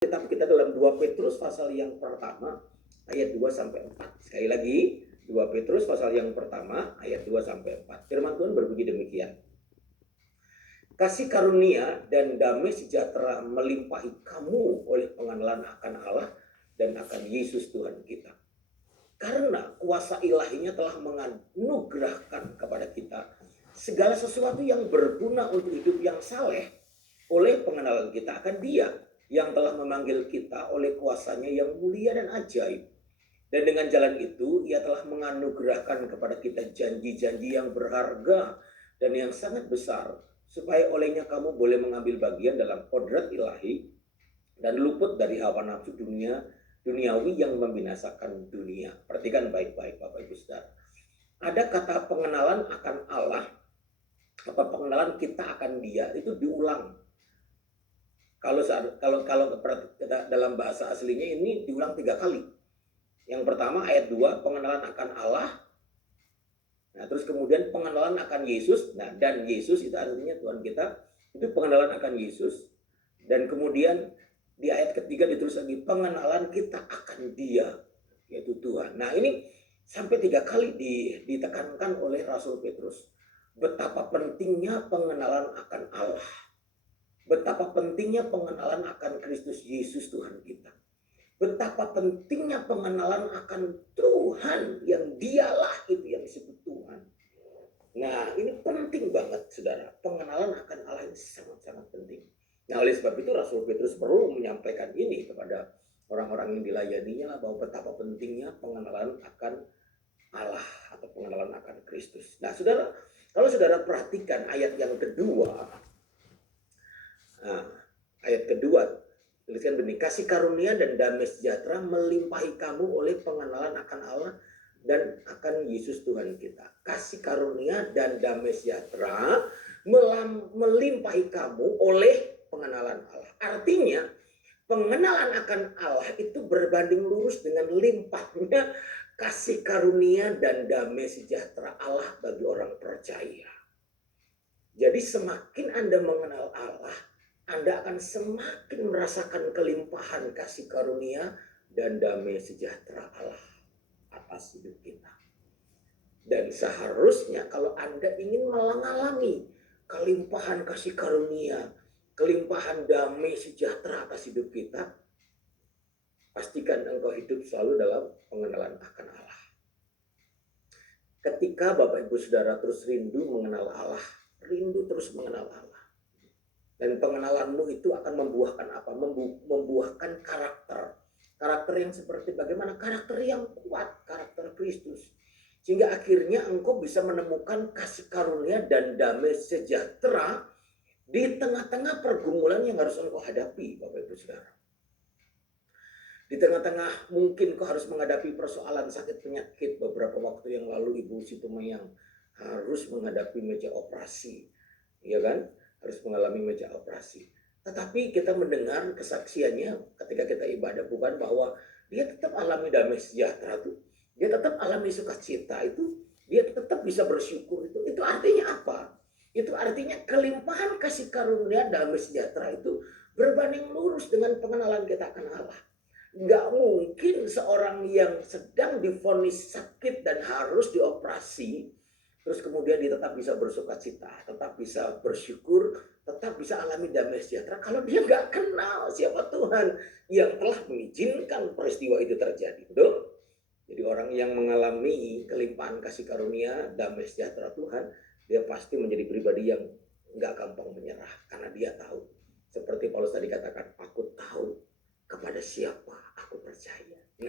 Tetapi kita dalam 2 Petrus pasal yang pertama ayat 2 sampai 4. Sekali lagi, 2 Petrus pasal yang pertama ayat 2 sampai 4. Firman Tuhan berbunyi demikian. Kasih karunia dan damai sejahtera melimpahi kamu oleh pengenalan akan Allah dan akan Yesus Tuhan kita. Karena kuasa ilahinya telah menganugerahkan kepada kita segala sesuatu yang berguna untuk hidup yang saleh oleh pengenalan kita akan Dia yang telah memanggil kita oleh kuasanya yang mulia dan ajaib. Dan dengan jalan itu, Ia telah menganugerahkan kepada kita janji-janji yang berharga dan yang sangat besar, supaya olehnya kamu boleh mengambil bagian dalam kodrat ilahi dan luput dari hawa nafsu duniawi yang membinasakan dunia. Perhatikan baik-baik Bapak Ibu Saudara. Ada kata pengenalan akan Allah, atau pengenalan kita akan Dia itu diulang. Kalau dalam bahasa aslinya ini diulang 3 kali. Yang pertama ayat 2, pengenalan akan Allah. Nah, terus kemudian pengenalan akan Yesus. Nah, dan Yesus itu artinya Tuhan kita. Itu pengenalan akan Yesus. Dan kemudian di ayat ketiga ditulis lagi pengenalan kita akan Dia, yaitu Tuhan. Nah, ini sampai 3 kali ditekankan oleh Rasul Petrus. Betapa pentingnya pengenalan akan Allah. Betapa pentingnya pengenalan akan Kristus Yesus Tuhan kita. Betapa pentingnya pengenalan akan Tuhan yang Dialah itu yang disebut Tuhan. Nah, ini penting banget saudara. Pengenalan akan Allah ini sangat-sangat penting. Nah, oleh sebab itu Rasul Petrus perlu menyampaikan ini kepada orang-orang yang dilayaninya bahwa betapa pentingnya pengenalan akan Allah atau pengenalan akan Kristus. Nah, saudara, kalau saudara perhatikan ayat yang kedua, ayat kedua tuliskan begini, kasih karunia dan damai sejahtera melimpahi kamu oleh pengenalan akan Allah dan akan Yesus Tuhan kita. Kasih karunia dan damai sejahtera melimpahi kamu oleh pengenalan Allah. Artinya pengenalan akan Allah itu berbanding lurus dengan limpahnya kasih karunia dan damai sejahtera Allah bagi orang percaya. Jadi semakin Anda mengenal Allah, Anda akan semakin merasakan kelimpahan kasih karunia dan damai sejahtera Allah atas hidup kita. Dan seharusnya kalau Anda ingin mengalami kelimpahan kasih karunia, kelimpahan damai sejahtera atas hidup kita, pastikan engkau hidup selalu dalam pengenalan akan Allah. Ketika Bapak Ibu Saudara terus rindu mengenal Allah, rindu terus mengenal Allah, dan pengenalanmu itu akan membuahkan apa? Membuahkan karakter. Karakter yang seperti bagaimana? Karakter yang kuat, karakter Kristus. Sehingga akhirnya engkau bisa menemukan kasih karunia dan damai sejahtera di tengah-tengah pergumulan yang harus engkau hadapi, Bapak Ibu Saudara. Di tengah-tengah mungkin kau harus menghadapi persoalan sakit penyakit. Beberapa waktu yang lalu Ibu Siti Mayang harus menghadapi meja operasi. Iya kan? Harus mengalami meja operasi. Tetapi kita mendengar kesaksiannya ketika kita ibadah bukan bahwa dia tetap alami damai sejahtera itu. Dia tetap alami sukacita itu. Dia tetap bisa bersyukur itu. Itu artinya apa? Itu artinya kelimpahan kasih karunia damai sejahtera itu berbanding lurus dengan pengenalan kita akan Allah. Nggak mungkin seorang yang sedang divonis sakit dan harus dioperasi terus kemudian dia tetap bisa bersukacita, tetap bisa bersyukur, tetap bisa alami damai sejahtera kalau dia nggak kenal siapa Tuhan yang telah mengizinkan peristiwa itu terjadi. Betul? Jadi orang yang mengalami kelimpahan kasih karunia, damai sejahtera Tuhan, dia pasti menjadi pribadi yang nggak gampang menyerah karena dia tahu. Seperti Paulus tadi katakan, aku tahu kepada siapa aku percaya.